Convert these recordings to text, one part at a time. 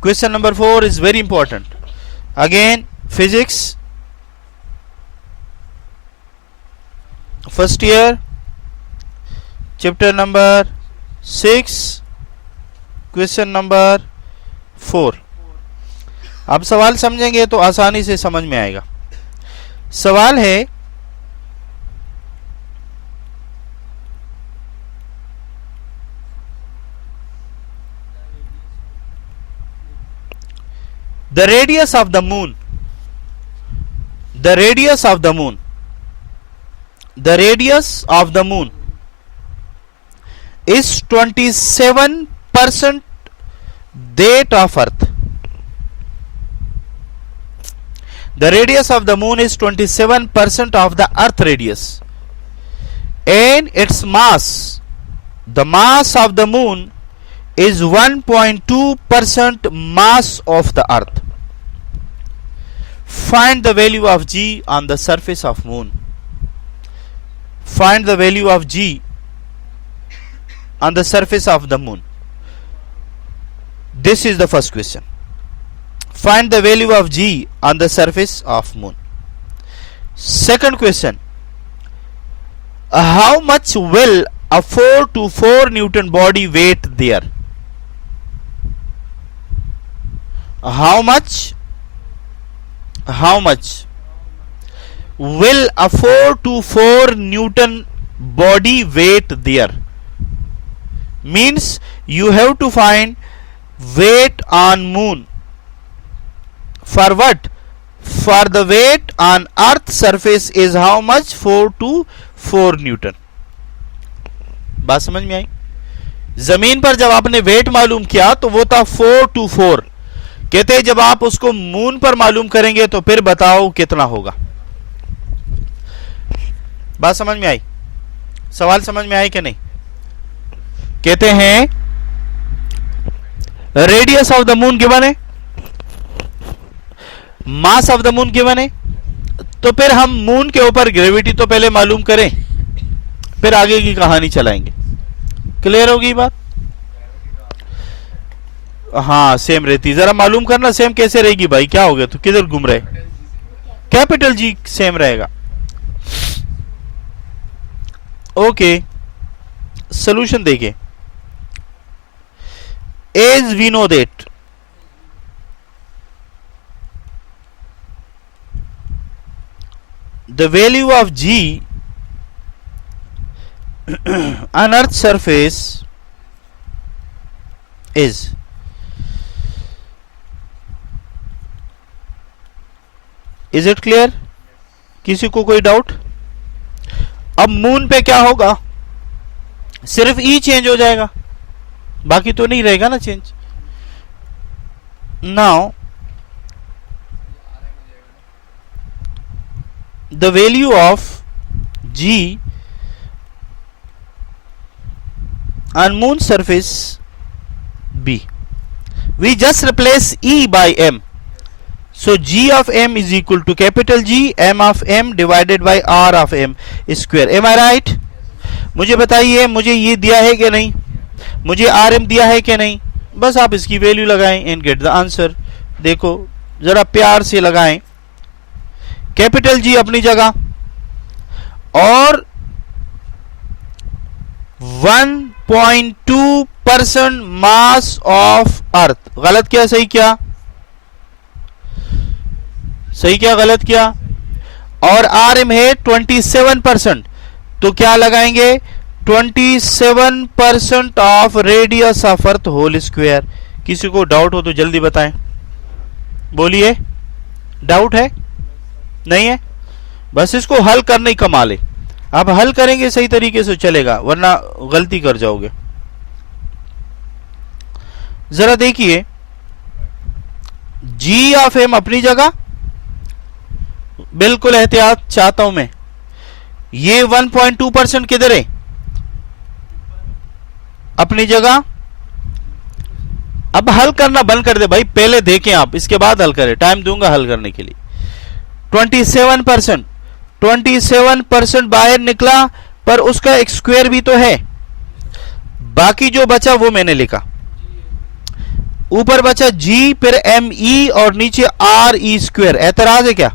Question number 4 is very important. Again, physics, first year, chapter number 6, question number 4. आप सवाल समझेंगे तो आसानी से समझ में आएगा. सवाल है, the radius of the moon, the radius of the moon, the radius of the moon is 27% that of earth. The radius of the moon is 27% of the earth radius, and its mass, the mass of the moon is 1.2% mass of the earth. Find the value of G on the surface of moon. Find the value of G on the surface of the moon. This is the first question. Find the value of G on the surface of moon. Second question. How much will a 4 to 4 Newton body weight there? How much will a 4 to 4 Newton body weight there? Means you have to find weight on moon. For what? For the weight on earth surface is how much? 4 to 4 Newton. बात समझ में आई? जमीन पर जब आपने wait मालूम किया तो वो था 4 to 4. कहते हैं जब आप उसको मून पर मालूम करेंगे तो फिर बताओ कितना होगा. बात समझ में आई? सवाल समझ में आई कि नहीं? कहते हैं radius of the moon given है, mass of the moon given है, तो फिर हम मून के ऊपर ग्रेविटी तो पहले मालूम करें, फिर आगे की कहानी चलाएंगे. क्लियर होगी बात? हाँ, सेम रहती. जरा मालूम करना सेम कैसे रहेगी भाई. क्या हो गया? तो किधर घूम रहे? कैपिटल जी सेम रहेगा. ओके, सोल्यूशन देखिए. As we know that the value of G on earth surface is it clear? किसी को कोई डाउट? अब मून पे क्या होगा? सिर्फ ई चेंज हो जाएगा, बाकी तो नहीं रहेगा ना change. Now the value of G on moon surface B, we just replace E by M. So G of M is equal to capital G M of M divided by R of M square. Am I right? मुझे बताइए, मुझे ये दिया है कि नहीं? मुझे RM दिया है कि नहीं? बस आप इसकी वैल्यू लगाएं एंड गेट द आंसर. देखो जरा प्यार से लगाएं. कैपिटल जी अपनी जगह और 1.2% मास ऑफ अर्थ. गलत क्या सही क्या? सही क्या गलत क्या? और आरएम है 27%, तो क्या लगाएंगे? 27% of radius of earth whole square. किसी को डाउट हो तो जल्दी बताएं. बोलिए, डाउट है? नहीं है? बस इसको हल करने ही कमाल है. आप हल करेंगे सही तरीके से चलेगा, वरना गलती कर जाओगे. जरा देखिए, जी ऑफ एम अपनी जगह, बिल्कुल एहतियात चाहता हूं मैं. ये 1.2% किधर है? अपनी जगह. अब हल करना बंद कर दे भाई, पहले देखें आप, इसके बाद हल करें. टाइम दूंगा हल करने के लिए. 27% बाहर निकला, पर उसका एक स्क्वायर भी तो है. बाकी जो बचा वो मैंने लिखा. ऊपर बचा जी, फिर एम ई और नीचे आर ई स्क्वायर। एतराज है क्या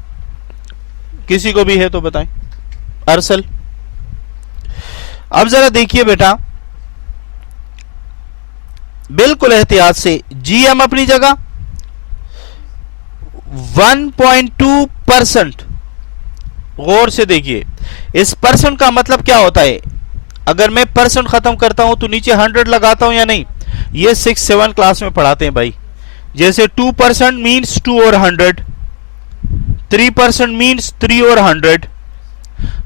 किसी को भी है तो बताएं। अरसल, अब जरा देखिए बेटा, बिल्कुल एहतियात से, जी एम अपनी जगह 1.2%। गौर से देखिए, इस परसेंट का मतलब क्या होता है? अगर मैं परसेंट खत्म करता हूं तो नीचे 100 लगाता हूं या नहीं? ये 6-7 क्लास में पढ़ाते हैं भाई। जैसे 2% मीन्स 2 और 100, 3% मीन्स 3 और 100,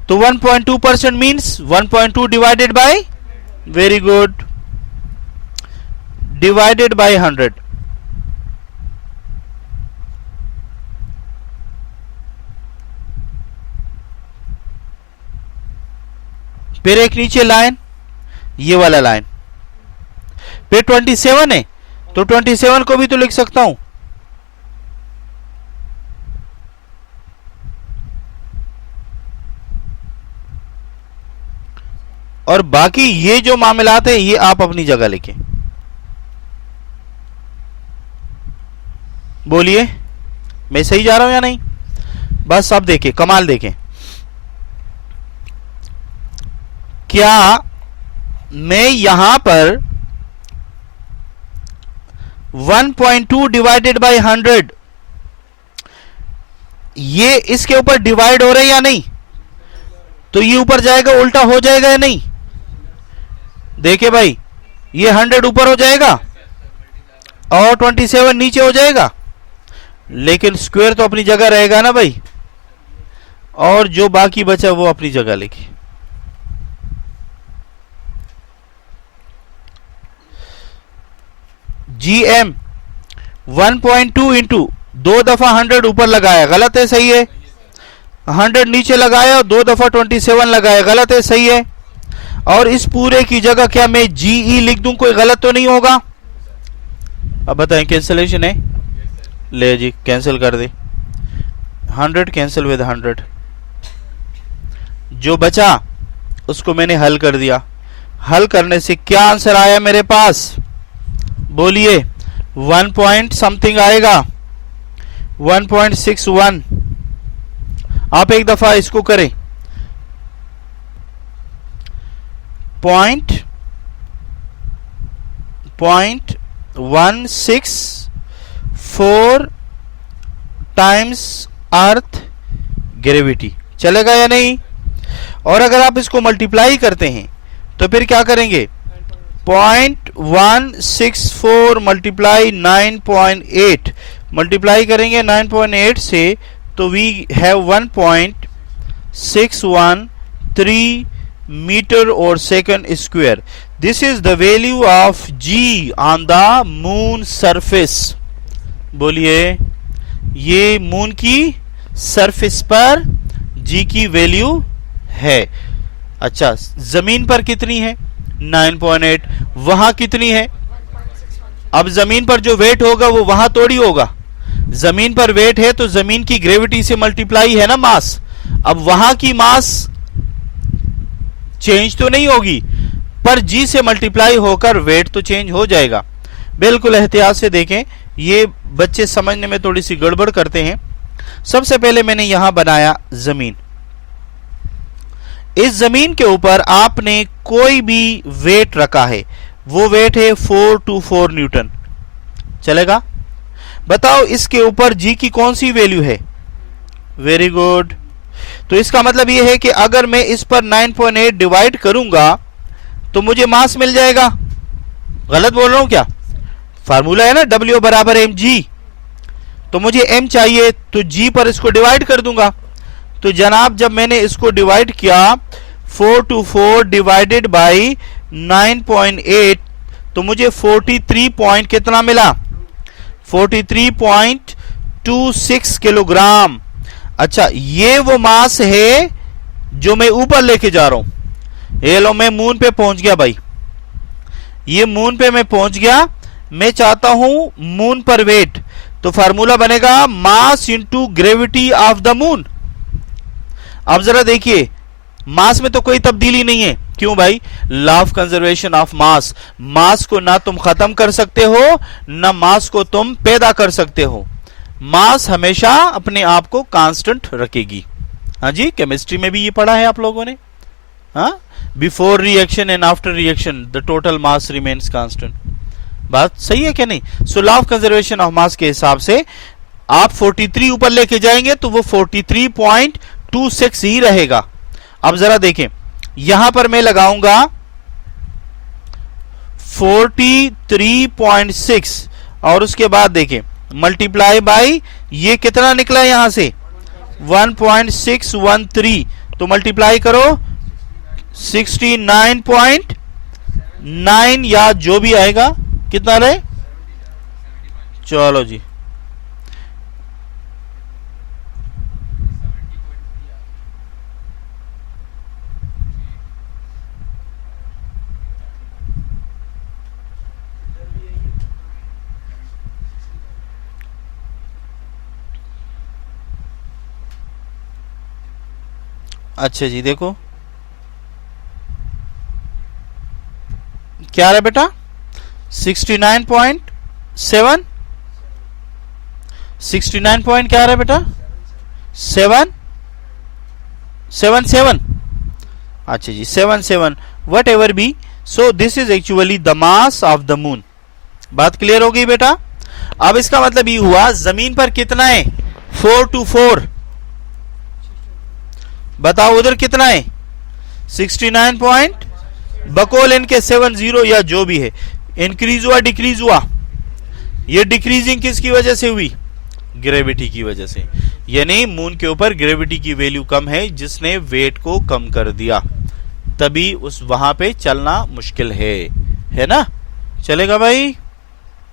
तो 1.2% means 1.2 divided by, very good, divided by 100। फिर एक नीचे लाइन, ये वाला लाइन, फिर 27 है तो 27 को भी तो लिख सकता हूं। और बाकी ये जो मामलात है ये आप अपनी जगह लिखें। बोलिए मैं सही जा रहा हूं या नहीं? बस अब देखें, कमाल देखें, क्या मैं यहां पर 1.2 डिवाइडेड बाय 100, ये इसके ऊपर डिवाइड हो रहे हैं या नहीं? तो ये ऊपर जाएगा, उल्टा हो जाएगा या नहीं? देखिए भाई, ये 100 ऊपर हो जाएगा और 27 नीचे हो जाएगा, लेकिन स्क्वायर तो अपनी जगह रहेगा ना भाई। और जो बाकी बचा वो अपनी जगह लिखिए। जी एम 1.2 इंटू 2 दफा 100 ऊपर लगाया, गलत है सही है? 100 नीचे लगाया, 2 दफा 27 लगाया, गलत है सही है? और इस पूरे की जगह क्या मैं जीई लिख दूं? कोई गलत तो नहीं होगा? अब बताएं, कैंसिलेशन है? ले जी, कैंसिल कर दे, 100 कैंसिल विद 100, जो बचा उसको मैंने हल कर दिया। हल करने से क्या आंसर आया मेरे पास? बोलिए, 1 पॉइंट समथिंग आएगा, 1.61। आप एक दफा इसको करें, 0.164 टाइम्स अर्थ ग्रेविटी, चलेगा या नहीं? और अगर आप इसको मल्टीप्लाई करते हैं तो फिर क्या करेंगे? 0.164 मल्टीप्लाई 9.8, मल्टीप्लाई करेंगे 9.8 से तो वी हैव 1.613 मीटर और second square. This is the value of G on the moon surface. बोलिए, ये मून की सरफेस पर जी की वैल्यू है। अच्छा, जमीन पर कितनी है? 9.8। वहां कितनी है? अब जमीन पर जो वेट होगा वो वहां थोड़ी होगा। जमीन पर वेट है तो जमीन की ग्रेविटी से मल्टीप्लाई है ना मास। अब वहां की मास चेंज तो नहीं होगी, पर जी से मल्टीप्लाई होकर वेट तो चेंज हो जाएगा। बिल्कुल एहतियात से देखें, ये बच्चे समझने में थोड़ी सी गड़बड़ करते हैं। सबसे पहले मैंने यहां बनाया जमीन। इस जमीन के ऊपर आपने कोई भी वेट रखा है, वो वेट है 424 न्यूटन, चलेगा? बताओ इसके ऊपर जी की कौन सी वैल्यू है? Very good. तो इसका मतलब यह है कि अगर मैं इस पर 9.8 डिवाइड करूंगा तो मुझे मास मिल जाएगा। गलत बोल रहा हूं क्या? फार्मूला है ना W बराबर mg, तो मुझे m चाहिए तो g पर इसको डिवाइड कर दूंगा। तो जनाब जब मैंने इसको डिवाइड किया 424 डिवाइडेड बाई 9.8 तो मुझे 43 पॉइंट कितना मिला? 43.26 किलोग्राम। अच्छा, ये वो मास है जो मैं ऊपर लेके जा रहा हूं। ये लो, मैं मून पे पहुंच गया भाई, ये मून पे मैं पहुंच गया। मैं चाहता हूं मून पर वेट, तो फार्मूला बनेगा mass into gravity of the moon. अब जरा देखिए, मास में तो कोई तब्दीली नहीं है, क्यों भाई? Law of conservation of mass. Mass को ना तुम खत्म कर सकते हो ना मास को तुम पैदा कर सकते हो। मास हमेशा अपने आप को कांस्टेंट रखेगी। हाँ जी, केमिस्ट्री में भी ये पढ़ा है आप लोगों ने। हाँ, before reaction and after reaction the total mass remains constant. बात सही है क्या नहीं? So law of conservation of मास के हिसाब से आप 43 ऊपर लेके जाएंगे तो वो 43.26 ही रहेगा। अब जरा देखें, यहां पर मैं लगाऊंगा 43.6 और उसके बाद देखें मल्टीप्लाई बाय ये कितना निकला यहां से 1.613, तो मल्टीप्लाई करो 69.9 या जो भी आएगा कितना रहे। चलो जी, अच्छा जी देखो क्या रहा बेटा 69.7 69 पॉइंट क्या रहा है बेटा 777। अच्छा जी 77 what ever be. So this is actually the mass of the moon. बात क्लियर हो गई बेटा? अब इसका मतलब ये हुआ जमीन पर कितना है 424। बताओ उधर कितना है 69 पॉइंट बकोल इनके 70 या जो भी है। इंक्रीज हुआ डिक्रीज हुआ? ये डिक्रीजिंग किसकी वजह से हुई? ग्रेविटी की वजह से। यानी मून के ऊपर ग्रेविटी की वैल्यू कम है जिसने वेट को कम कर दिया, तभी उस वहां पे चलना मुश्किल है ना? चलेगा भाई?